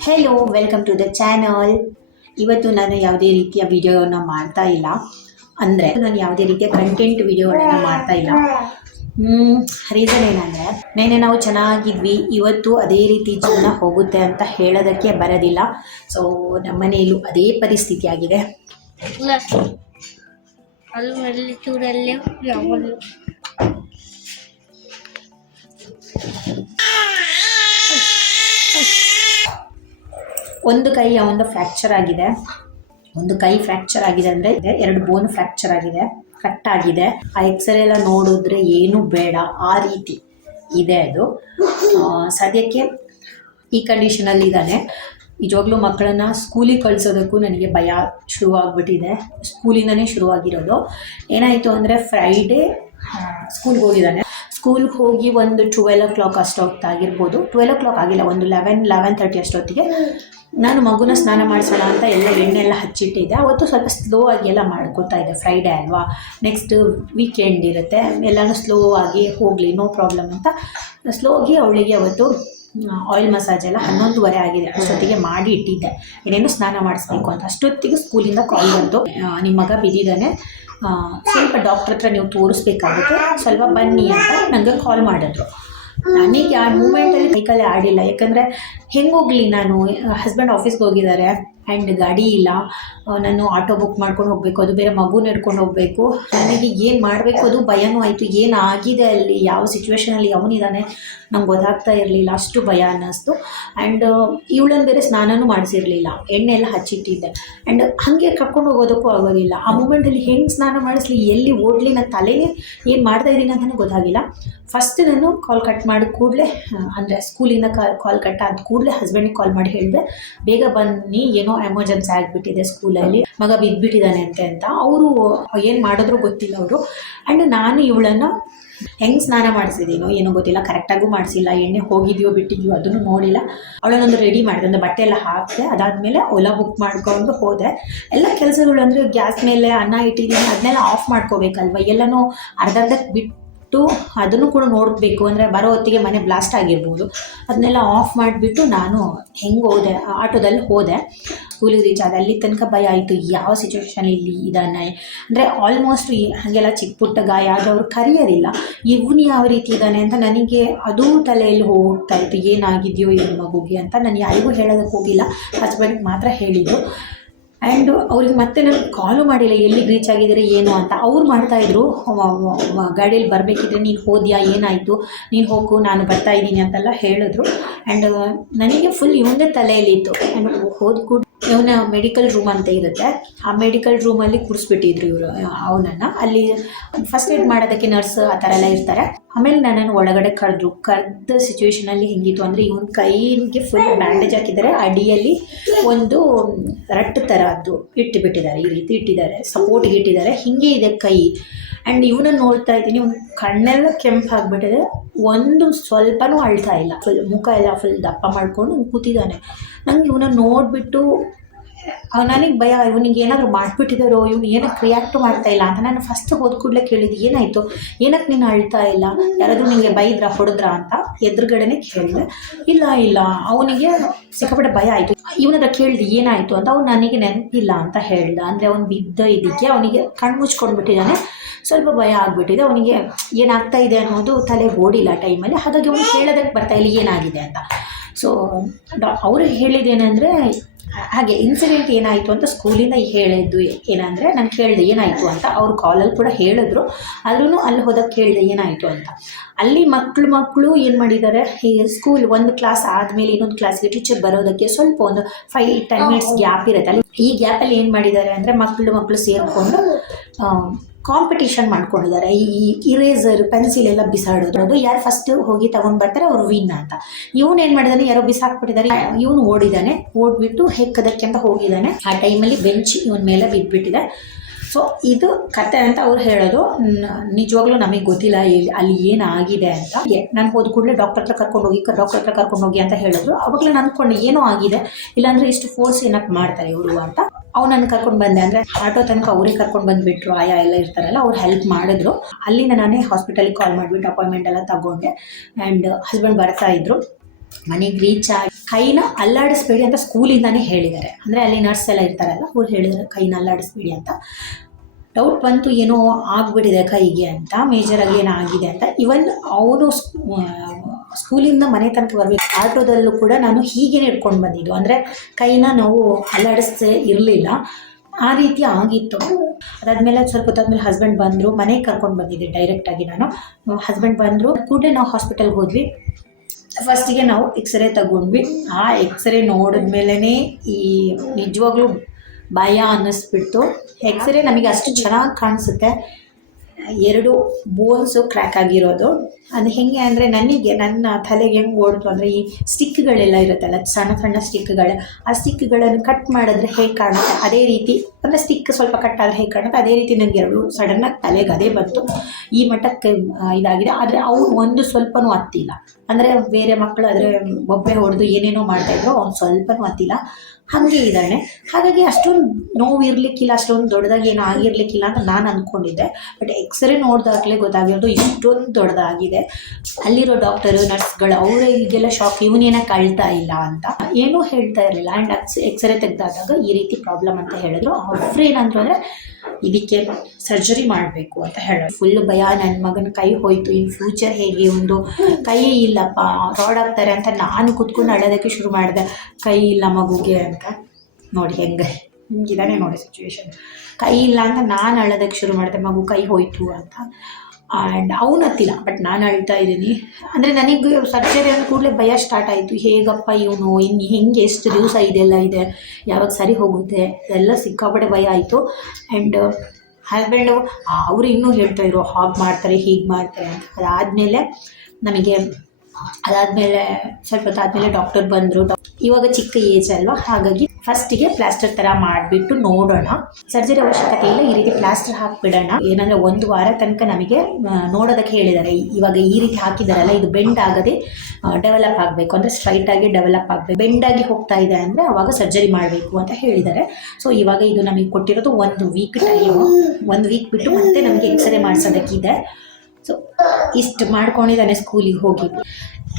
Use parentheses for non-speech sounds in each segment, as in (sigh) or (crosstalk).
Hello welcome to the channel ಇವತ್ತು ನಾನು ಯಾವುದೇ ರೀತಿಯ ವಿಡಿಯೋನ ಮಾಡ್ತಾ ಇಲ್ಲ. ಅಂದರೆ ನಾನು ಯಾವುದೇ ರೀತಿಯ ಕಂಟೆಂಟ್ ವಿಡಿಯೋಗಳನ್ನ ಮಾಡ್ತಾ ಇಲ್ಲ. ರೀಸನ್ ಏನಂದರೆ ನೆನೆ ನಾವು ಚೆನ್ನಾಗಿದ್ವಿ, ಇವತ್ತು ಅದೇ ರೀತಿ ಜೀವನ ಹೋಗುತ್ತೆ ಅಂತ ಹೇಳೋದಕ್ಕೆ ಬರೋದಿಲ್ಲ. ಸೊ ನಮ್ಮ ಮನೆಯಲ್ಲೂ ಅದೇ ಪರಿಸ್ಥಿತಿ ಆಗಿದೆ. ಒಂದು ಕೈ ಒಂದು ಫ್ರ್ಯಾಕ್ಚರ್ ಆಗಿದೆ. ಒಂದು ಕೈ ಫ್ರ್ಯಾಕ್ಚರ್ ಆಗಿದೆ ಅಂದರೆ, ಎರಡು ಬೋನ್ ಫ್ರ್ಯಾಕ್ಚರ್ ಆಗಿದೆ. ಕಟ್ ಆಗಿದೆ. ಆ ಎಕ್ಸ್ರೇ ಎಲ್ಲ ನೋಡಿದ್ರೆ ಏನು ಬೇಡ, ಆ ರೀತಿ ಇದೆ ಅದು. ಸದ್ಯಕ್ಕೆ ಈ ಕಂಡೀಷನಲ್ಲಿ ಇದ್ದಾನೆ. ನಿಜವಾಗ್ಲೂ ಮಕ್ಕಳನ್ನ ಸ್ಕೂಲಿಗೆ ಕಳಿಸೋದಕ್ಕೂ ನನಗೆ ಭಯ ಶುರುವಾಗ್ಬಿಟ್ಟಿದೆ. ಸ್ಕೂಲಿಂದನೇ ಶುರುವಾಗಿರೋದು. ಏನಾಯಿತು ಅಂದರೆ ಫ್ರೈಡೇ ಸ್ಕೂಲ್ಗೆ ಹೋಗಿದ್ದಾನೆ. ಸ್ಕೂಲ್ಗೆ ಹೋಗಿ ಒಂದು ಟ್ವೆಲ್ ಓ ಕ್ಲಾಕ್ ಅಷ್ಟೊತ್ತಾಗಿರ್ಬೋದು. ಟ್ವೆಲ್ ಓ ಕ್ಲಾಕ್ ಆಗಿಲ್ಲ, ಒಂದು ಲೆವೆನ್ ಲೆವೆನ್ ತರ್ಟಿ ಅಷ್ಟೊತ್ತಿಗೆ ನಾನು ಮಗುನ ಸ್ನಾನ ಮಾಡಿಸೋಣ ಅಂತ ಎಲ್ಲ ಎಣ್ಣೆ ಎಲ್ಲ ಹಚ್ಚಿಟ್ಟಿದ್ದೆ. ಅವತ್ತು ಸ್ವಲ್ಪ ಸ್ಲೋ ಆಗಿ ಎಲ್ಲ ಮಾಡ್ಕೋತಾ ಇದ್ದೆ. ಫ್ರೈಡೇ ಅಲ್ವಾ? ನೆಕ್ಸ್ಟ್ ವೀಕೆಂಡ್ ಇರುತ್ತೆ. ಎಲ್ಲನೂ ಸ್ಲೋ ಆಗಿ ಹೋಗಲಿ ನೋ ಪ್ರಾಬ್ಲಮ್ ಅಂತ. ಸ್ಲೋ ಆಗಿ ಅವಳಿಗೆ ಅವತ್ತು ಆಯಿಲ್ ಮಸಾಜ್ ಎಲ್ಲ ಹನ್ನೊಂದುವರೆ ಆಗಿದೆ. ಅಷ್ಟೊತ್ತಿಗೆ ಮಾಡಿ ಇಟ್ಟಿದ್ದೆ. ಏನೇನು ಸ್ನಾನ ಮಾಡಿಸ್ಬೇಕು ಅಂತ. ಅಷ್ಟೊತ್ತಿಗೆ ಸ್ಕೂಲಿಂದ ಕಾಲ್ ಬಂತು. ನಿಮ್ಮ ಮಗ ಬಿದ್ದಿದ್ದಾನೆ. ಸ್ವಲ್ಪ ಡಾಕ್ಟ್ರ್ ಹತ್ರ ನೀವು ತೋರಿಸ್ಬೇಕಾಗುತ್ತೆ. ಸ್ವಲ್ಪ ಬನ್ನಿ ಅಂತ ನನಗೆ ಕಾಲ್ ಮಾಡಿದ್ರು. ನನಗೆ ಆ ಮೂಮೆಂಟಲ್ಲಿ ಕೈಕಲ್ಲೇ ಆಡಿಲ್ಲ. ಯಾಕಂದರೆ ಹೆಂಗೆ ಹೋಗಲಿ ನಾನು? ಹಸ್ಬೆಂಡ್ ಆಫೀಸ್ಗೆ ಹೋಗಿದ್ದಾರೆ. ಆ್ಯಂಡ್ ಗಾಡಿ ಇಲ್ಲ. ನಾನು ಆಟೋ ಬುಕ್ ಮಾಡ್ಕೊಂಡು ಹೋಗಬೇಕು. ಅದು ಬೇರೆ ಮಗು ನಡ್ಕೊಂಡು ಹೋಗಬೇಕು. ನನಗೆ ಏನು ಮಾಡಬೇಕು ಅದು ಭಯನೂ ಆಯಿತು. ಏನು ಆಗಿದೆ ಅಲ್ಲಿ? ಯಾವ ಸಿಚುವೇಶನಲ್ಲಿ ಅವನಿದ್ದಾನೆ ನಂಗೆ ಗೊತ್ತಾಗ್ತಾ ಇರಲಿಲ್ಲ. ಅಷ್ಟು ಭಯ ಅನ್ನಿಸ್ತು. ಆ್ಯಂಡ್ ಇವಳನ್ನು ಬೇರೆ ಸ್ನಾನನೂ ಮಾಡಿಸಿರಲಿಲ್ಲ. ಎಣ್ಣೆ ಎಲ್ಲ ಹಚ್ಚಿಟ್ಟಿದ್ದೆ. ಆ್ಯಂಡ್ ಹಾಗೆ ಕರ್ಕೊಂಡು ಹೋಗೋದಕ್ಕೂ ಆಗೋದಿಲ್ಲ. ಆ ಮೂಮೆಂಟಲ್ಲಿ ಹೆಂಗೆ ಸ್ನಾನ ಮಾಡಿಸ್ಲಿ? ಎಲ್ಲಿ ಓಡಲಿ? ನನ್ನ ತಲೆನೇ ಏನು ಮಾಡ್ತಾ ಇದ್ದೀನಿ ಅಂತಲೇ ಗೊತ್ತಾಗಿಲ್ಲ. ಫಸ್ಟ್ ನಾನು ಕಾಲ್ ಕಟ್ ಮಾಡಿದ ಕೂಡಲೇ ಅಂದರೆ ಸ್ಕೂಲಿಂದ ಕಾಲ್ ಕಟ್ ಆದ ಕೂಡಲೇ ಹಸ್ಬೆಂಡಿಗೆ ಕಾಲ್ ಮಾಡಿ ಹೇಳಿದೆ, ಬೇಗ ಬನ್ನಿ. ಏನೋ ಎಮರ್ಜೆನ್ಸಿ ಆಗಿಬಿಟ್ಟಿದೆ ಸ್ಕೂಲಲ್ಲಿ. ಮಗ ಬಿದ್ದುಬಿಟ್ಟಿದ್ದಾನೆ ಅಂತೆ ಅಂತ. ಅವರು ಏನು ಮಾಡಿದ್ರು ಗೊತ್ತಿಲ್ಲ ಅವರು. ಆ್ಯಂಡ್ ನಾನು ಇವಳನ್ನು ಹೆಂಗೆ ಸ್ನಾನ ಮಾಡಿಸಿದ್ದೀನೋ ಏನೋ ಗೊತ್ತಿಲ್ಲ. ಕರೆಕ್ಟಾಗೂ ಮಾಡಿಸಿಲ್ಲ. ಎಣ್ಣೆ ಹೋಗಿದೆಯೋ ಬಿಟ್ಟಿದ್ಯೋ ಅದನ್ನು ನೋಡಿಲ್ಲ. ಅವಳನ್ನೊಂದು ರೆಡಿ ಮಾಡಿದೆ. ಒಂದು ಬಟ್ಟೆ ಎಲ್ಲ ಹಾಕಿದೆ. ಅದಾದಮೇಲೆ ಓಲಾ ಬುಕ್ ಮಾಡ್ಕೊಂಡು ಹೋದೆ. ಎಲ್ಲ ಕೆಲಸಗಳು ಅಂದರೆ ಗ್ಯಾಸ್ ಮೇಲೆ ಅನ್ನ ಇಟ್ಟಿದ್ದೀನಿ. ಅದನ್ನೆಲ್ಲ ಆಫ್ ಮಾಡ್ಕೋಬೇಕಲ್ವ? ಎಲ್ಲನೂ ಅರ್ಧ ಅರ್ಧಕ್ಕೆ ಬಿಟ್ಟು ಅದನ್ನು ಕೂಡ ನೋಡಬೇಕು. ಅಂದರೆ ಬರೋ ಹೊತ್ತಿಗೆ ಮನೆ ಬ್ಲಾಸ್ಟ್ ಆಗಿರ್ಬೋದು. ಅದನ್ನೆಲ್ಲ ಆಫ್ ಮಾಡಿಬಿಟ್ಟು ನಾನು ಹೆಂಗೆ ಹೋದೆ, ಆಟೋದಲ್ಲಿ ಹೋದೆ. ಸ್ಕೂಲಿಗೆ ರೀಚ್ ಆದ ಅಲ್ಲಿ ತನಕ ಭಯ ಆಯಿತು. ಯಾವ ಸಿಚುವೇಶನ್ ಇಲ್ಲಿ ಇದ್ದಾನೆ? ಅಂದರೆ ಆಲ್ಮೋಸ್ಟ್ ಹಾಗೆಲ್ಲ ಚಿಕ್ಕ ಪುಟ್ಟ ಗಾಯ ಆದವ್ರು ಕರೆಯೋದಿಲ್ಲ ಇವನು ಯಾವ ರೀತಿ ಇದ್ದಾನೆ ಅಂತ ನನಗೆ ಅದು ತಲೆಯಲ್ಲಿ ಹೋಗ್ತಾ ಇತ್ತು. ಏನಾಗಿದೆಯೋ ಏನು ಮಗುಗೆ ಅಂತ ನಾನು ಯಾರಿಗೂ ಹೇಳೋದಕ್ಕೆ ಹೋಗಿಲ್ಲ. ಹಸ್ಬೆಂಡ್ಗೆ ಮಾತ್ರ ಹೇಳಿದ್ದು. ಆ್ಯಂಡ್ ಅವ್ರಿಗೆ ಮತ್ತೆ ನಾನು ಕಾಲು ಮಾಡಿಲ್ಲ ಎಲ್ಲಿ ರೀಚ್ ಆಗಿದ್ದೀರಿ, ಏನು ಅಂತ. ಅವ್ರು ಮಾಡ್ತಾಯಿದ್ರು ಗಾಡಿಯಲ್ಲಿ ಬರಬೇಕಿದ್ರೆ ನೀನು ಹೋದ್ಯಾ, ಏನಾಯಿತು? ನೀನು ಹೋಗು, ನಾನು ಬರ್ತಾ ಇದ್ದೀನಿ ಅಂತೆಲ್ಲ ಹೇಳಿದ್ರು. ಆ್ಯಂಡ್ ನನಗೆ ಫುಲ್ ಇವಂದೇ ತಲೆಯಲ್ಲಿತ್ತು. ಆ್ಯಂಡ್ ಹೋದ ಕೂಡ ಇವನ ಮೆಡಿಕಲ್ ರೂಮ್ ಅಂತ ಇರುತ್ತೆ. ಆ ಮೆಡಿಕಲ್ ರೂಮಲ್ಲಿ ಕೂರಿಸ್ಬಿಟ್ಟಿದ್ರು ಇವರು, ಅವನನ್ನು. ಅಲ್ಲಿ ಫಸ್ಟ್ ಏಡ್ ಮಾಡೋದಕ್ಕೆ ನರ್ಸ್ ಆ ಥರ ಎಲ್ಲ ಇರ್ತಾರೆ. ಆಮೇಲೆ ನನ್ನನ್ನು ಒಳಗಡೆ ಕರೆದ್ರು. ಕರೆದ ಸಿಚುವೇಶನಲ್ಲಿ ಹೆಂಗಿತ್ತು ಅಂದರೆ ಇವನ ಕೈಗೆ ಫುಲ್ ಬ್ಯಾಂಡೇಜ್ ಹಾಕಿದ್ದಾರೆ. ಅಡಿಯಲ್ಲಿ ಒಂದು ರಟ್ಟು ಥರ ಅದು ಇಟ್ಟುಬಿಟ್ಟಿದ್ದಾರೆ ಈ ರೀತಿ ಇಟ್ಟಿದ್ದಾರೆ. ಸಪೋರ್ಟ್ಗೆ ಇಟ್ಟಿದ್ದಾರೆ. ಹಿಂಗೆ ಇದೆ ಕೈ. ಆ್ಯಂಡ್ ಇವನ ನೋಡ್ತಾ ಇದ್ದೀನಿ ಇವನು ಕಣ್ಣೆಲ್ಲ ಕೆಂಪಾಗ್ಬಿಟ್ಟಿದೆ. ಒಂದು ಸ್ವಲ್ಪನೂ ಅಳ್ತಾ ಇಲ್ಲ. ಫುಲ್ ಮುಖ ಎಲ್ಲ ಫುಲ್ ದಪ್ಪ ಮಾಡ್ಕೊಂಡು ಕೂತಿದ್ದಾನೆ. ನಂಗೆ ಇವನ ನೋಡಿಬಿಟ್ಟು ನನಗೆ ಭಯ, ಇವನಿಗೆ ಏನಾದರೂ ಮಾಡಿಬಿಟ್ಟಿದ್ದಾರೋ, ಇವ್ನು ಏನಕ್ಕೆ ರಿಯಾಕ್ಟ್ ಮಾಡ್ತಾ ಇಲ್ಲ ಅಂತ ನಾನು ಫಸ್ಟ್ ಹೋದ ಕೂಡಲೇ ಕೇಳಿದ್ದು, ಏನಾಯಿತು? ಏನಕ್ಕೆ ನೀನು ಅಳ್ತಾ ಇಲ್ಲ? ಯಾರಾದರೂ ನಿಮಗೆ ಬೈದ್ರಾ ಹೊಡೆದ್ರಾ ಅಂತ ಎದುರುಗಡೆನೆ ಕೇಳಿದೆ. ಇಲ್ಲ ಇಲ್ಲ. ಅವನಿಗೆ ಸಿಕ್ಕಾಪಟ್ಟೆ ಭಯ ಆಯಿತು. ಇವನತ್ರ ಕೇಳಿದೆ, ಏನಾಯಿತು ಅಂತ, ಅವ್ನು ನನಗೆ ನೆನಪಿಲ್ಲ ಅಂತ ಹೇಳ್ದ. ಅಂದರೆ ಅವ್ನು ಬಿದ್ದ ಇದಕ್ಕೆ ಅವನಿಗೆ ಕಣ್ಣು ಮುಚ್ಕೊಂಡ್ಬಿಟ್ಟಿದ್ದಾನೆ ಸ್ವಲ್ಪ ಭಯ ಆಗಿಬಿಟ್ಟಿದೆ. ಅವನಿಗೆ ಏನಾಗ್ತಾ ಇದೆ ಅನ್ನೋದು ತಲೆ ಓಡಿಲ್ಲ ಟೈಮಲ್ಲಿ ಹಾಗಾಗಿ ಅವನು ಕೇಳೋದಕ್ಕೆ ಬರ್ತಾ ಇಲ್ಲಿ, ಏನಾಗಿದೆ ಅಂತ. ಸೊ ಅವರು ಹೇಳಿದ್ದೇನೆಂದರೆ ಹಾಗೆ ಇನ್ಸಿಡೆಂಟ್ ಏನಾಯಿತು ಅಂತ ಸ್ಕೂಲಿಂದ ಹೇಳಿದ್ದು ಏನಂದರೆ, ನಾನು ಕೇಳಿದೆ ಏನಾಯಿತು ಅಂತ. ಅವ್ರು ಕಾಲಲ್ಲಿ ಕೂಡ ಹೇಳಿದ್ರು. ಆದ್ರೂ ಅಲ್ಲಿ ಹೋದಾಗ ಕೇಳಿದೆ ಏನಾಯಿತು ಅಂತ. ಅಲ್ಲಿ ಮಕ್ಕಳು ಮಕ್ಕಳು ಏನು ಮಾಡಿದ್ದಾರೆ? ಈ ಸ್ಕೂಲ್ ಒಂದು ಕ್ಲಾಸ್ ಆದಮೇಲೆ ಇನ್ನೊಂದು ಕ್ಲಾಸ್ಗೆ ಟೀಚರ್ ಬರೋದಕ್ಕೆ ಸ್ವಲ್ಪ ಒಂದು ಫೈವ್ ಟೆನ್ ಮಿನಿಟ್ಸ್ ಗ್ಯಾಪ್ ಇರುತ್ತೆ. ಅಲ್ಲಿ ಈ ಗ್ಯಾಪಲ್ಲಿ ಏನು ಮಾಡಿದ್ದಾರೆ ಅಂದರೆ ಮಕ್ಕಳು ಮಕ್ಕಳು ಸೇರಿಕೊಂಡು ಕಾಂಪಿಟೇಷನ್ ಮಾಡ್ಕೊಂಡಿದ್ದಾರೆ. ಈ ಇರೇಸರ್ ಪೆನ್ಸಿಲ್ ಎಲ್ಲ ಬಿಸಾಡೋದು. ಯಾರು ಫಸ್ಟ್ ಹೋಗಿ ತಗೊಂಡ್ ಬರ್ತಾರೆ, ಅವ್ರು ವಿನ್ ಅಂತ. ಇವನು ಏನು ಮಾಡಿದಾನೆ, ಯಾರೋ ಬಿಸಾಕ್ಬಿಟ್ಟಿದ್ದಾರೆ. ಇವನು ಓಡಿದಾನೆ. ಓಡ್ಬಿಟ್ಟು ಹೆಕ್ಕದಕ್ಕೆ ಅಂತ ಹೋಗಿದ್ದಾನೆ ಆ ಟೈಮಲ್ಲಿ ಬೆಂಚ್ ಇವನ್ ಮೇಲೆ ಬಿದ್ದುಬಿಟ್ಟಿದೆ ಸೊ ಇದು ಕತೆ ಅಂತ ಅವ್ರು ಹೇಳೋದು. ನಿಜವಾಗ್ಲೂ ನಮಗೆ ಗೊತ್ತಿಲ್ಲ ಅಲ್ಲಿ ಅಲ್ಲಿ ಏನಾಗಿದೆ ಅಂತ. ನಾನು ಹೋದ ಕೂಡಲೇ ಡಾಕ್ಟರ್ ಹತ್ರ ಕರ್ಕೊಂಡು ಹೋಗಿ ಡಾಕ್ಟರ್ ಹತ್ರ ಕರ್ಕೊಂಡು ಹೋಗಿ ಅಂತ ಹೇಳಿದ್ರು ಅವಾಗಲೇ ನಾನು ಅನ್ಕೊಂಡು ಏನೋ ಆಗಿದೆ. ಇಲ್ಲಾಂದ್ರೆ ಇಷ್ಟು ಫೋರ್ಸ್ ಏನಕ್ಕೆ ಮಾಡ್ತಾರೆ ಇವರು ಅಂತ. ಅವ್ನು ನನ್ ಕರ್ಕೊಂಡು ಬಂದೆ. ಅಂದರೆ ಆಟೋ ತನಕ ಅವ್ರಿಗೆ ಕರ್ಕೊಂಡು ಬಂದುಬಿಟ್ರು. ಆಯಾ ಎಲ್ಲ ಇರ್ತಾರಲ್ಲ, ಅವ್ರು ಹೆಲ್ಪ್ ಮಾಡಿದ್ರು. ಅಲ್ಲಿಂದ ನಾನೇ ಹಾಸ್ಪಿಟಲಿಗೆ ಕಾಲ್ ಮಾಡಿಬಿಟ್ಟು ಅಪಾಯಿಂಟ್ಮೆಂಟ್ ಎಲ್ಲ ತಗೊಂಡೆ. ಆ್ಯಂಡ್ ಹಸ್ಬೆಂಡ್ ಬರ್ತಾ ಇದ್ರು. ಮನೆಗೆ ರೀಚ್ ಆಗಿ ಕೈನ ಅಲ್ಲಾಡಿಸ್ಬೇಡಿ ಅಂತ ಸ್ಕೂಲಿಂದಾನೇ ಹೇಳಿದ್ದಾರೆ. ಅಂದರೆ ಅಲ್ಲಿ ನರ್ಸ್ ಎಲ್ಲ ಇರ್ತಾರಲ್ಲ, ಅವ್ರು ಹೇಳಿದ್ದಾರೆ ಕೈನ ಅಲ್ಲಾಡಿಸ್ಬೇಡಿ ಅಂತ. ಡೌಟ್ ಬಂತು, ಏನೋ ಆಗ್ಬಿಟ್ಟಿದೆ ಕೈಗೆ ಅಂತ ಮೇಜರಾಗಿ ಏನೋ ಆಗಿದೆ ಅಂತ. ಇವನ್ ಅವನು ಸ್ಕೂಲಿಂದ ಮನೆ ತನಕ ಬರಬೇಕು. ಆಟೋದಲ್ಲೂ ಕೂಡ ನಾನು ಹೀಗೆ ಇಟ್ಕೊಂಡು ಬಂದಿದ್ದು. ಅಂದರೆ ಕೈನ ನಾವು ಅಲ್ಲಾಡಿಸ್ದೇ ಇರಲಿಲ್ಲ. ಆ ರೀತಿ ಆಗಿತ್ತು. ಅದಾದ್ಮೇಲೆ ಸ್ವಲ್ಪ ಹೊತ್ತಾದ್ಮೇಲೆ ಹಸ್ಬೆಂಡ್ ಬಂದರು. ಮನೆಗೆ ಕರ್ಕೊಂಡು ಬಂದಿದ್ದೆ ಡೈರೆಕ್ಟಾಗಿ ನಾನು. ಹಸ್ಬೆಂಡ್ ಬಂದರು. ಕೂಡಲೇ ನಾವು ಹಾಸ್ಪಿಟಲ್ಗೆ ಹೋದ್ವಿ. ಫಸ್ಟಿಗೆ ನಾವು ಎಕ್ಸ್ರೇ ತಗೊಂಡ್ವಿ. ಆ ಎಕ್ಸ್ರೇ ನೋಡಿದ್ಮೇಲೆ ಈ ನಿಜವಾಗ್ಲೂ ಭಯ ಅನ್ನಿಸ್ಬಿಡ್ತು. ಎಕ್ಸ್ರೇ ನಮಗೆ ಅಷ್ಟು ಚೆನ್ನಾಗಿ ಕಾಣಿಸುತ್ತೆ. ಎರಡು ಬೋನ್ಸು ಕ್ರ್ಯಾಕ್ ಆಗಿರೋದು. ಅದು ಹೆಂಗೆ ಅಂದರೆ ನನಗೆ ನನ್ನ ತಲೆಗೆ ಹೆಂಗೆ ಓಡ್ತು ಅಂದರೆ ಈ ಸ್ಟಿಕ್ಗಳೆಲ್ಲ ಇರುತ್ತಲ್ಲ, ಸಣ್ಣ ಸಣ್ಣ ಸ್ಟಿಕ್ಗಳು, ಆ ಸ್ಟಿಕ್ಗಳನ್ನು ಕಟ್ ಮಾಡಿದ್ರೆ ಹೇಗೆ ಕಾಣುತ್ತೆ? ಅದೇ ರೀತಿ, ಅಂದರೆ ಸ್ಟಿಕ್ ಸ್ವಲ್ಪ ಕಟ್ ಆದರೆ ಹೇಗೆ ಕಾಣುತ್ತೆ? ಅದೇ ರೀತಿ ನನಗೆ ಎರಡು ಸಡನ್ನಾಗಿ ತಲೆಗೆ ಅದೇ ಬಂತು. ಈ ಮಟ್ಟಕ್ಕೆ ಇದಾಗಿದೆ. ಆದರೆ ಅವ್ರು ಒಂದು ಸ್ವಲ್ಪನೂ ಹತ್ತಿಲ್ಲ ಅಂದರೆ ಬೇರೆ ಮಕ್ಕಳು ಆದರೆ ಒಬ್ಬರೇ ಹೊಡೆದು ಏನೇನೋ ಮಾಡ್ತಾಯಿದ್ರು ಅವ್ನು ಸ್ವಲ್ಪನೂ ಹತ್ತಿಲ್ಲ ಹಾಗೆ ಇದ್ದಾನೆ ಹಾಗಾಗಿ ಅಷ್ಟೊಂದು ನೋವು ಇರಲಿಕ್ಕಿಲ್ಲ, ಅಷ್ಟೊಂದು ದೊಡ್ಡದಾಗಿ ಏನು ಆಗಿರ್ಲಿಕ್ಕಿಲ್ಲ ಅಂತ ನಾನು ಅಂದ್ಕೊಂಡಿದ್ದೆ ಬಟ್ ಎಕ್ಸ್ರೇ ನೋಡಿದಾಗಲೇ ಗೊತ್ತಾಗಿರೋದು ಇಷ್ಟೊಂದು ದೊಡ್ಡದಾಗಿದೆ. ಅಲ್ಲಿರೋ ಡಾಕ್ಟರು ನರ್ಸ್ಗಳು ಅವರು ಈಗೆಲ್ಲ ಶಾಕ್ ಇವನೇನ ಕಳ್ತಾ ಇಲ್ಲ ಅಂತ ಏನೂ ಹೇಳ್ತಾ ಇರಲಿಲ್ಲ. ಆ್ಯಂಡ್ ಎಕ್ಸ್ ಎಕ್ಸ್ರೇ ತೆಗೆದಾದಾಗ ಈ ರೀತಿ ಪ್ರಾಬ್ಲಮ್ ಅಂತ ಹೇಳಿದ್ರು. ಅವ್ರು ಏನಂದ್ರು ಅಂದರೆ ಇದಕ್ಕೆ ಸರ್ಜರಿ ಮಾಡಬೇಕು ಅಂತ ಹೇಳೋದು. ಫುಲ್ ಭಯ ನನ್ನ ಮಗನ ಕೈ ಹೋಯ್ತು, ಇನ್ ಫ್ಯೂಚರ್ ಹೇಗೆ ಒಂದು ಕೈ ಇಲ್ಲಪ್ಪ ರಾಡ್ ಆಗ್ತಾರೆ ಅಂತ ನಾನು ಕುತ್ಕೊಂಡು ಅಳೋದಕ್ಕೆ ಶುರು ಮಾಡಿದೆ. ಕೈ ಇಲ್ಲ ಮಗುಗೆ ಅಂತ. ನೋಡಿ ಹೆಂಗೆ, ಹಿಂಗಿದಾನೆ ನೋಡಿ ಸಿಚುವೇಶನ್ ಕೈ ಇಲ್ಲ ಅಂತ ನಾನು ಅಳೋದಕ್ಕೆ ಶುರು ಮಾಡಿದೆ, ಮಗು ಕೈ ಹೋಯ್ತು ಅಂತ. ಆ್ಯಂಡ್ ಅವನು ಹತ್ತಿಲ್ಲ ಬಟ್ ನಾನು ಅಳ್ತಾ ಇದ್ದೀನಿ. ಅಂದರೆ ನನಗೆ ಸರ್ಜರಿ ಅಂದ ಕೂಡಲೇ ಭಯ ಸ್ಟಾರ್ಟ್ ಆಯಿತು. ಹೇಗಪ್ಪ ಇವನು? ಇನ್ನು ಹೆಂಗೆ ಎಷ್ಟು ದಿವಸ ಇದೆಲ್ಲ ಇದೆ? ಯಾವಾಗ ಸರಿ ಹೋಗುತ್ತೆ? ಎಲ್ಲ ಸಿಕ್ಕಾಪಟ್ಟೆ ಭಯ ಆಯಿತು. ಆ್ಯಂಡ್ ಹಸ್ಬೆಂಡು ಅವರು ಇನ್ನೂ ಹೇಳ್ತಾ ಇದ್ರು, ಹಾಗೆ ಮಾಡ್ತಾರೆ, ಹೀಗೆ ಮಾಡ್ತಾರೆ ಅಂತ. ಅದಾದಮೇಲೆ ನಮಗೆ, ಅದಾದಮೇಲೆ ಸ್ವಲ್ಪ ಹೊತ್ತಾದಮೇಲೆ ಡಾಕ್ಟರ್ ಬಂದರು. ಇವಾಗ ಚಿಕ್ಕ ಏಜ್ ಅಲ್ವಾ? ಹಾಗಾಗಿ ಫಸ್ಟಿಗೆ ಪ್ಲಾಸ್ಟರ್ ಥರ ಮಾಡಿಬಿಟ್ಟು ನೋಡೋಣ. ಸರ್ಜರಿ ಅವಶ್ಯಕತೆ ಇಲ್ಲ, ಈ ರೀತಿ ಪ್ಲಾಸ್ಟರ್ ಹಾಕ್ಬಿಡೋಣ. ಏನಂದರೆ ಒಂದು ವಾರ ತನಕ ನಮಗೆ ನೋಡೋದಕ್ಕೆ ಹೇಳಿದ್ದಾರೆ. ಇವಾಗ ಈ ರೀತಿ ಹಾಕಿದಾರಲ್ಲ, ಇದು ಬೆಂಡ್ ಆಗದೆ ಡೆವಲಪ್ ಆಗಬೇಕು. ಅಂದರೆ ಸ್ಟ್ರೈಟ್ ಆಗಿ ಡೆವಲಪ್ ಆಗಬೇಕು. ಆಗಿ ಹೋಗ್ತಾ ಇದೆ ಅಂದರೆ ಅವಾಗ ಸರ್ಜರಿ ಮಾಡಬೇಕು ಅಂತ ಹೇಳಿದ್ದಾರೆ. ಸೊ ಇವಾಗ ಇದು ನಮಗೆ ಕೊಟ್ಟಿರೋದು ಒಂದು ವೀಕ್ ಟೈಮ್ ಒಂದು ವೀಕ್ ಬಿಟ್ಟು ಮತ್ತೆ ನಮಗೆ ಎಕ್ಸ್ರೇ ಮಾಡಿಸೋದಕ್ಕಿದೆ. ಸೊ ಇಷ್ಟು ಮಾಡ್ಕೊಂಡಿದ್ದಾನೆ ಸ್ಕೂಲಿಗೆ ಹೋಗಿ.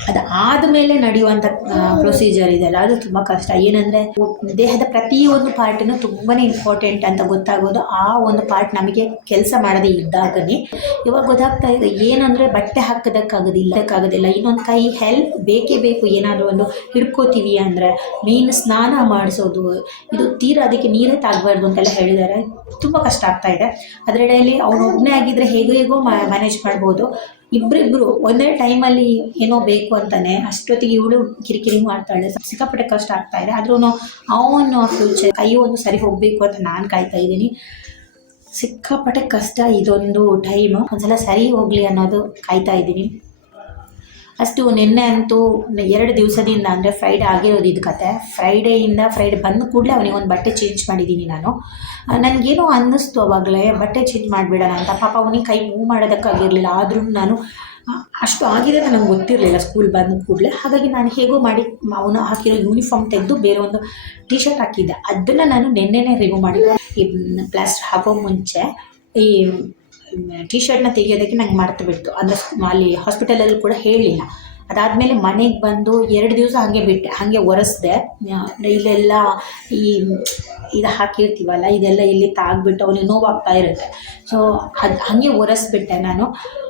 ಅದು ಆದಮೇಲೆ ನಡೆಯುವಂಥ ಪ್ರೊಸೀಜರ್ ಇದೆಯಲ್ಲ ಅದು ತುಂಬ ಕಷ್ಟ. ಏನಂದರೆ, ದೇಹದ ಪ್ರತಿಯೊಂದು ಪಾರ್ಟಿನೂ ತುಂಬಾ ಇಂಪಾರ್ಟೆಂಟ್ ಅಂತ ಗೊತ್ತಾಗೋದು ಆ ಒಂದು ಪಾರ್ಟ್ ನಮಗೆ ಕೆಲಸ ಮಾಡದೇ ಇದ್ದಾಗನೇ. ಇವಾಗ ಗೊತ್ತಾಗ್ತಾ ಇದೆ, ಏನಂದರೆ ಬಟ್ಟೆ ಹಾಕೋದಕ್ಕಾಗೋದಿಲ್ಲಕ್ಕಾಗೋದಿಲ್ಲ ಇನ್ನೊಂದು ಕೈ ಹೆಲ್ಪ್ ಬೇಕೇ ಬೇಕು. ಏನಾದರೂ ಒಂದು ಹಿಡ್ಕೋತೀವಿ ಅಂದರೆ ಮೀನು ಸ್ನಾನ ಮಾಡಿಸೋದು, ಇದು ತೀರ ಅದಕ್ಕೆ ನೀರೇ ತಾಗಬಾರ್ದು ಅಂತೆಲ್ಲ ಹೇಳಿದ್ದಾರೆ. ತುಂಬ ಕಷ್ಟ ಆಗ್ತಾ ಇದೆ. ಅದರಡೆಯಲ್ಲಿ ಅವನು ಒಬ್ಬನೇ ಆಗಿದ್ದರೆ ಹೇಗೋ ಹೇಗೋ ಮ್ಯಾನೇಜ್ ಮಾಡ್ಬೋದು. ಇಬ್ಬರಿಬ್ರು ಒಂದೇ ಟೈಮಲ್ಲಿ ಏನೋ ಬೇಕು ಅಂತಾನೆ ಅಷ್ಟೊತ್ತಿಗೆ ಇವಳು ಕಿರಿಕಿರಿ ಮಾಡ್ತಾಳೆ. ಸಿಕ್ಕಾಪಟ್ಟೆ ಕಷ್ಟ ಆಗ್ತಾ ಇದೆ. ಆದ್ರೂ ಅವನು ಫ್ಯೂಚರ್ ಕೈ ಒಂದು ಸರಿ ಹೋಗಬೇಕು ಅಂತ ನಾನು ಕಾಯ್ತಾ ಇದ್ದೀನಿ. ಸಿಕ್ಕಾಪಟ್ಟೆ ಕಷ್ಟ ಇದೊಂದು ಟೈಮ್ ಒಂದ್ಸಲ ಸರಿ ಹೋಗ್ಲಿ ಅನ್ನೋದು ಕಾಯ್ತಾ ಇದ್ದೀನಿ. ಅಷ್ಟು ನಿನ್ನೆ ಅಂತೂ ಎರಡು ದಿವಸದಿಂದ ಅಂದರೆ ಫ್ರೈಡೆ ಆಗಿರೋದು ಇದು ಕತೆ. ಫ್ರೈಡೆಯಿಂದ ಫ್ರೈಡೆ ಬಂದ ಕೂಡಲೇ ಅವನಿಗೆ ಒಂದು ಬಟ್ಟೆ ಚೇಂಜ್ ಮಾಡಿದ್ದೀನಿ ನಾನು. ನನಗೇನೋ ಅನ್ನಿಸ್ತು ಅವಾಗಲೇ, ಬಟ್ಟೆ ಚೇಂಜ್ ಮಾಡಿಬಿಡೋಣ ಅಂತ. ಪಾಪ ಅವನಿಗೆ ಕೈ ಮೂವ್ ಮಾಡೋದಕ್ಕಾಗಿರಲಿಲ್ಲ, ಆದರೂ ನಾನು ಅಷ್ಟು ಆಗಿದೆ ನನಗೆ ಗೊತ್ತಿರಲಿಲ್ಲ ಸ್ಕೂಲ್ ಬಂದ ಕೂಡಲೇ. ಹಾಗಾಗಿ ನಾನು ಹೇಗೋ ಮಾಡಿ, ಅವನು ಹಾಕಿರೋ ಯೂನಿಫಾರ್ಮ್ ತೆಗೆದು ಬೇರೆ ಒಂದು ಟಿ ಶರ್ಟ್ ಹಾಕಿದ್ದೆ. ಅದನ್ನು ನಾನು ನಿನ್ನೆನೇ ರಿಮೂವ್ ಮಾಡಿದ್ದೆ. ಈ ಪ್ಲಾಸ್ಟರ್ ಹಾಕೋ ಮುಂಚೆ ಈ ಟಿ ಶರ್ಟ್ನ ತೆಗೆಯೋದಕ್ಕೆ ನಂಗೆ ಮರೆತು ಬಿಡ್ತು. ಅಂದರೆ ಅಲ್ಲಿ ಹಾಸ್ಪಿಟಲಲ್ಲಿ ಕೂಡ ಹೇಳಿಲ್ಲ. ಅದಾದಮೇಲೆ ಮನೆಗೆ ಬಂದು ಎರಡು ದಿವಸ ಹಾಗೆ ಬಿಟ್ಟೆ. ಹಾಗೆ ಒರೆಸ್ದೆ. ಇಲ್ಲೆಲ್ಲ ಈ ಇದು ಹಾಕಿರ್ತೀವಲ್ಲ, ಇದೆಲ್ಲ ಇಲ್ಲಿ ತಾಗ್ಬಿಟ್ಟು ಅವನಿಗೆ ನೋವಾಗ್ತಾ ಇರುತ್ತೆ. ಸೊ ಅದು ಹಾಗೆ ಒರೆಸ್ಬಿಟ್ಟೆ ನಾನು.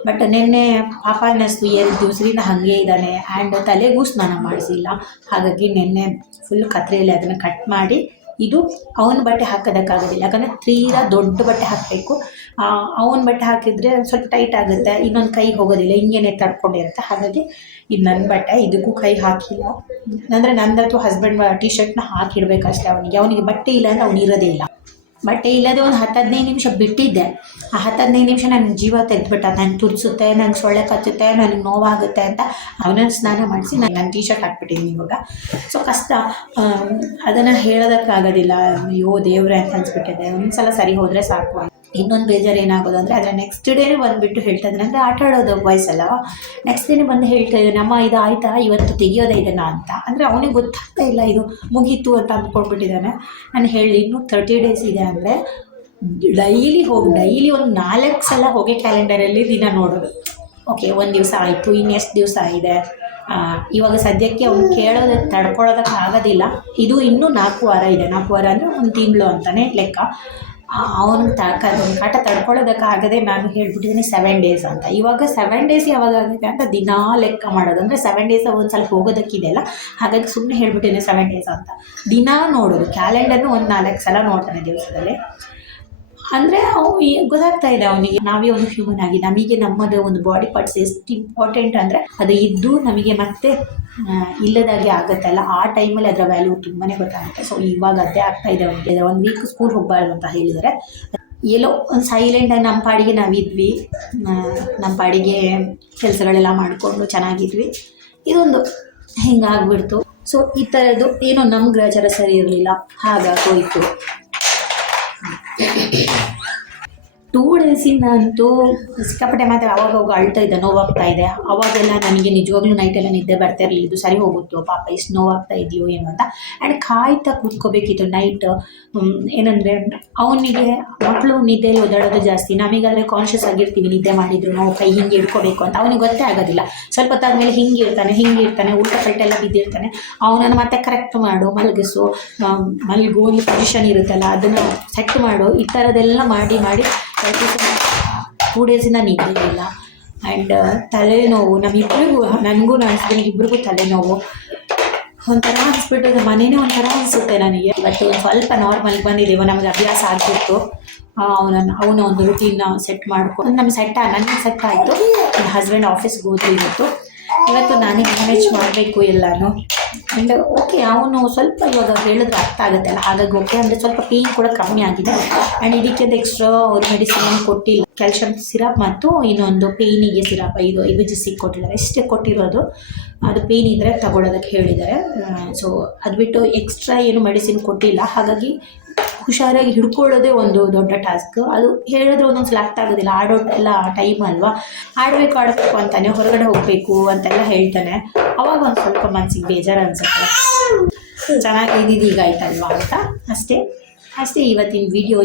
ಬಟ್ ನಿನ್ನೆ ಪಾಪ ಅನ್ನಿಸ್ತು ಎರಡು ದಿವಸದಿಂದ ಹಾಗೆ ಇದ್ದಾನೆ. ಆ್ಯಂಡ್ ತಲೆಗೂ ಸ್ನಾನ ಮಾಡಿಸಿಲ್ಲ. ಹಾಗಾಗಿ ನಿನ್ನೆ ಫುಲ್ ಕತ್ರೆಯಲ್ಲಿ ಅದನ್ನು ಕಟ್ ಮಾಡಿ, ಇದು ಅವನ ಬಟ್ಟೆ ಹಾಕೋದಕ್ಕಾಗೋದಿಲ್ಲ. ಯಾಕಂದರೆ ತೀರಾ ದೊಡ್ಡ ಬಟ್ಟೆ ಹಾಕಬೇಕು. ಅವನ ಬಟ್ಟೆ ಹಾಕಿದರೆ ಸ್ವಲ್ಪ ಟೈಟ್ ಆಗುತ್ತೆ, ಇನ್ನೊಂದು ಕೈ ಹೋಗೋದಿಲ್ಲ, ಹಿಂಗೇನೆ ತಡ್ಕೊಂಡಿರುತ್ತೆ ಹಾಗಾಗಿ ಇದು ನನ್ನ ಬಟ್ಟೆ, ಇದಕ್ಕೂ ಕೈ ಹಾಕಿಲ್ಲ. ಅಂದರೆ ನಂದತ್ತು ಹಸ್ಬೆಂಡ್ ಟಿ ಶರ್ಟ್ನ ಹಾಕಿಡ್ಬೇಕಷ್ಟೇ ಅವನಿಗೆ. ಅವನಿಗೆ ಬಟ್ಟೆ ಇಲ್ಲ ಅಂದರೆ ಅವ್ನು ಇರೋದೇ ಇಲ್ಲ. ಬಟ್ಟೆ ಇಲ್ಲದೆ ಒಂದು ಹತ್ತು ಹದಿನೈದು ನಿಮಿಷ ಬಿಟ್ಟಿದ್ದೆ. ಆ ಹತ್ತು ಹದಿನೈದು ನಿಮಿಷ ನನ್ನ ಜೀವ ತೆಗೆದ್ಬಿಟ್ಟ. ನಂಗೆ ತುರ್ಸುತ್ತೆ, ನಂಗೆ ಸೊಳ್ಳೆ ಕಚ್ಚುತ್ತೆ ನನಗೆ ನೋವಾಗುತ್ತೆ ಅಂತ ಅವನನ್ನು ಸ್ನಾನ ಮಾಡಿಸಿ ನಾನು ನನ್ನ ಟಿ ಶರ್ಟ್ ಹಾಕ್ಬಿಟ್ಟಿದ್ದೀನಿ ಇವಾಗ. ಸೊ ಕಷ್ಟ. ಅದನ್ನು ಹೇಳೋದಕ್ಕಾಗೋದಿಲ್ಲ. ಅಯ್ಯೋ, ದೇವ್ರೆ ಅಂತ ಅನ್ಸ್ಬಿಟ್ಟಿದೆ. ಒಂದ್ಸಲ ಸರಿ ಹೋದರೆ ಸಾಕು ಇನ್ನೊಂದು ಬೇಜಾರು ಏನಾಗೋದು ಅಂದರೆ ಅದರ ನೆಕ್ಸ್ಟ್ ಡೇನೇ ಬಂದುಬಿಟ್ಟು ಹೇಳ್ತಾ ಇದ್ದಾರೆ ಅಂದರೆ ಆಟ ಆಡೋದು ವಯಸ್ಸಲ್ಲ ನೆಕ್ಸ್ಟ್ ಡೇನೇ ಬಂದು ಹೇಳ್ತಾ ಅಮ್ಮ ಇದು ಆಯಿತಾ? ಇವತ್ತು ತೆಗಿಯೋದೇ ಇದನ್ನ ಅಂತ. ಅಂದರೆ ಅವನಿಗೆ ಗೊತ್ತಾಗ್ತಾ ಇಲ್ಲ, ಇದು ಮುಗೀತು ಅಂತ ಅಂದ್ಕೊಂಡ್ಬಿಟ್ಟಿದ್ದಾನೆ. ನಾನು ಹೇಳಿ, ಇನ್ನೂ ತರ್ಟಿ ಡೇಸ್ ಇದೆ ಅಂದರೆ ಡೈಲಿ ಹೋಗಿ ಡೈಲಿ ಒಂದು ನಾಲ್ಕು ಸಲ ಹೋಗಿ ಕ್ಯಾಲೆಂಡರಲ್ಲಿ ದಿನ ನೋಡೋದು. ಓಕೆ ಒಂದು ದಿವಸ ಆಯಿತು, ಇನ್ನೆಷ್ಟು ದಿವಸ ಇದೆ? ಇವಾಗ ಸದ್ಯಕ್ಕೆ ಅವ್ನು ಕೇಳೋದಕ್ಕೆ ತಡ್ಕೊಳ್ಳೋದಕ್ಕೆ ಆಗೋದಿಲ್ಲ ಇದು ಇನ್ನೂ ನಾಲ್ಕು ವಾರ ಇದೆ. ನಾಲ್ಕು ವಾರ ಅಂದರೆ ಒಂದು ತಿಂಗಳು ಅಂತಲೇ ಲೆಕ್ಕ. ಅವನು ತಡ್ಕ ಕಾಟ ತಡ್ಕೊಳ್ಳೋದಕ್ಕಾಗದೆ ನಾನು ಹೇಳ್ಬಿಟ್ಟಿದ್ದೀನಿ ಸೆವೆನ್ ಡೇಸ್ ಅಂತ. ಇವಾಗ ಸೆವೆನ್ ಡೇಸ್ ಯಾವಾಗ ಆಗುತ್ತೆ ಅಂತ ದಿನಾ ಲೆಕ್ಕ ಮಾಡೋದು. ಅಂದರೆ ಸೆವೆನ್ ಡೇಸ್ ಒಂದು ಸ್ವಲ್ಪ ಹೋಗೋದಕ್ಕಿದೆಯಲ್ಲ ಹಾಗಾಗಿ ಸುಮ್ಮನೆ ಹೇಳ್ಬಿಟ್ಟಿದ್ದೀನಿ ಸೆವೆನ್ ಡೇಸ್ ಅಂತ. ದಿನಾ ನೋಡೋದು. ಕ್ಯಾಲೆಂಡರ್ನು ಒಂದು ನಾಲ್ಕು ಸಲ ನೋಡ್ತಾನೆ ದಿವಸದಲ್ಲಿ. ಅಂದರೆ ಅವು ಗೊತ್ತಾಗ್ತಾ ಇದೆ ಅವನಿಗೆ. ನಾವೇ ಒಂದು ಹ್ಯೂಮನ್ ಆಗಿ, ನಮಗೆ ನಮ್ಮದೇ ಒಂದು ಬಾಡಿ ಪಾರ್ಟ್ಸ್ ಎಷ್ಟು ಇಂಪಾರ್ಟೆಂಟ್ ಅಂದ್ರೆ ಅದು ಇದ್ದು ನಮಗೆ ಮತ್ತೆ ಇಲ್ಲದಾಗೆ ಆಗುತ್ತಲ್ಲ ಆ ಟೈಮಲ್ಲಿ ಅದರ ವ್ಯಾಲ್ಯೂ ತುಂಬಾನೇ ಗೊತ್ತಾಗುತ್ತೆ. ಸೊ ಇವಾಗ ಅದೇ ಆಗ್ತಾ ಇದೆ ಅವನಿಗೆ. ಒಂದು ವೀಕ್ ಸ್ಕೂಲ್ ಹೋಗ್ಬಾರ್ದು ಅಂತ ಹೇಳಿದರೆ ಎಲ್ಲೋ ಒಂದು ಸೈಲೆಂಟ್ ಆಗಿ ನಮ್ಮ ಪಾಡಿಗೆ ನಾವಿದ್ವಿ. ನಮ್ಮ ಪಾಡಿಗೆ ಕೆಲಸಗಳೆಲ್ಲ ಮಾಡಿಕೊಂಡು ಚೆನ್ನಾಗಿದ್ವಿ. ಇದೊಂದು ಹಿಂಗಾಗ್ಬಿಡ್ತು. ಸೊ ಈ ಥರದ್ದು ಏನೋ ನಮ್ಮ ಗ್ರಹಚಾರ ಸರಿ ಇರಲಿಲ್ಲ. ಹಾಗಾಗೋಯ್ತು Thank you. (coughs) ಟೂ ಡೇಸಿಂದ ಅಂತೂ ಸಿಕ್ಕಾಪಟ್ಟೆ ಮಾತ್ರ ಅವಾಗ ಅವಾಗ ಅಳ್ತಾ ನೋವಾಗ್ತಾ ಇದೆ. ಅವಾಗೆಲ್ಲ ನನಗೆ ನಿಜವಾಗ್ಲೂ ನೈಟೆಲ್ಲ ನಿದ್ದೆ ಬರ್ತಾ ಇರಲಿಲ್ಲ. ಇದು ಸರಿ ಹೋಗುತ್ತೋ? ಪಾಪ ಎಷ್ಟು ನೋವಾಗ್ತಾ ಇದೆಯೋ ಏನು ಅಂತ. ಆ್ಯಂಡ್ ಕಾಯ್ತಾ ಕೂತ್ಕೋಬೇಕಿತ್ತು ನೈಟ್ ಏನಂದರೆ ಅವನಿಗೆ ಮಕ್ಕಳು ನಿದ್ದೆಯಲ್ಲಿ ಓದಾಡೋದು ಜಾಸ್ತಿ. ನಮಗಾದರೆ ಕಾನ್ಷಿಯಸ್ ಆಗಿರ್ತೀವಿ, ನಿದ್ದೆ ಮಾಡಿದ್ರು, ನಾವು ಕೈ ಹಿಂಗೆ ಇಟ್ಕೋಬೇಕು ಅಂತ. ಅವನಿಗೆ ಗೊತ್ತೇ ಆಗೋದಿಲ್ಲ. ಸ್ವಲ್ಪ ಹೊತ್ತಾದ್ಮೇಲೆ ಹಿಂಗೆ ಇರ್ತಾನೆ ಹಿಂಗೆ ಇರ್ತಾನೆ, ಉಲ್ಟ ಪಲ್ಟೆಲ್ಲ ಬಿದ್ದಿರ್ತಾನೆ. ಅವನನ್ನು ಮತ್ತೆ ಕರೆಕ್ಟ್ ಮಾಡು, ಮಲಗಿಸು. ಮಲಗೋಲಿ ಪೊಸಿಷನ್ ಇರುತ್ತಲ್ಲ, ಅದನ್ನು ಸೆಟ್ ಮಾಡು. ಈ ಥರದ್ದೆಲ್ಲ ಮಾಡಿ ಮಾಡಿ ಟೂ ಡೇಸಿಂದ ನಿದ್ದೆ ಇಲ್ಲ. ಆ್ಯಂಡ್ ತಲೆನೋವು ನಮ್ಮಿಬ್ಬರಿಗೂ ನನಗೂ ನನ್ನ ಇಬ್ಬರಿಗೂ ತಲೆನೋವು. ಒಂಥರ ಹಾಸ್ಪಿಟಲ್ ಮನೇನೇ ಒಂಥರ ಅನಿಸುತ್ತೆ ನನಗೆ. ಬಟ್ ಸ್ವಲ್ಪ ನಾರ್ಮಲ್ ಬಂದಿದ್ದೀವಿ ನಮಗೆ ಅಭ್ಯಾಸ ಆಗ್ತಿತ್ತು. ಅವನನ್ನು, ಅವನ ಒಂದು ರುಟೀನ್ ಸೆಟ್ ಮಾಡ್ಕೊಂಡು ನಮ್ಗೆ ಸೆಟ್ ನನಗೆ ಸೆಟ್ ಆಯಿತು. ನನ್ನ ಹಸ್ಬೆಂಡ್ ಆಫೀಸ್ಗೆ ಹೋದ್ರು ಇವತ್ತು. ಇವತ್ತು ನಾನೇ ಮ್ಯಾನೇಜ್ ಮಾಡಬೇಕು ಎಲ್ಲನೂ. ಆ್ಯಂಡ್ ಓಕೆ ಅವನು ಸ್ವಲ್ಪ ಇವಾಗ ಹೇಳಿದ್ರೆ ಅರ್ಥ ಆಗುತ್ತಲ್ಲ, ಹಾಗಾಗಿ ಓಕೆ ಅಂದರೆ ಸ್ವಲ್ಪ ಪೇಯ್ನ್ ಕೂಡ ಕಮ್ಮಿ ಆಗಿದೆ. ಆ್ಯಂಡ್ ಇದಕ್ಕೆ ಎಕ್ಸ್ಟ್ರಾ ಅವ್ರು ಮೆಡಿಸಿನ್ ಕೊಟ್ಟಿಲ್ಲ. ಕ್ಯಾಲ್ಶಿಯಂ ಸಿರಪ್ ಮತ್ತು ಇನ್ನೊಂದು ಪೇಯ್ನಿಗೆ ಸಿರಪ್ ಇದು ಇಬಿಜಿಸಿ ಕೊಟ್ಟಿದ್ದಾರೆ. ಇಷ್ಟೇ ಕೊಟ್ಟಿರೋದು. ಅದು ಪೇಯ್ನ್ ಇದ್ದರೆ ತಗೊಳ್ಳೋದಕ್ಕೆ ಹೇಳಿದ್ದಾರೆ. ಸೊ ಅದು ಬಿಟ್ಟು ಎಕ್ಸ್ಟ್ರಾ ಏನು ಮೆಡಿಸಿನ್ ಕೊಟ್ಟಿಲ್ಲ. ಹಾಗಾಗಿ ಹುಷಾರಾಗಿ ಹಿಡ್ಕೊಳ್ಳೋದೇ ಒಂದು ದೊಡ್ಡ ಟಾಸ್ಕ್. ಅದು ಹೇಳಿದ್ರೆ ಒಂದೊಂದ್ಸಲ ಅರ್ಥ ಆಗೋದಿಲ್ಲ. ಆಡೋ ಎಲ್ಲ ಟೈಮ್ ಅಲ್ವಾ? ಆಡಬೇಕು ಆಡಬೇಕು ಅಂತಾನೆ ಹೊರಗಡೆ ಹೋಗಬೇಕು ಅಂತೆಲ್ಲ ಹೇಳ್ತಾನೆ. ಅವಾಗ ಒಂದು ಸ್ವಲ್ಪ ಮನ್ಸಿಗೆ ಬೇಜಾರು ಅನ್ಸುತ್ತೆ ಚೆನ್ನಾಗಿ ಇದ್ದಿದ್ದು ಈಗ ಆಯ್ತಲ್ವಾ ಅಂತ? ಅಷ್ಟೇ. ಅಷ್ಟೇ ಇವತ್ತಿನ ವಿಡಿಯೋ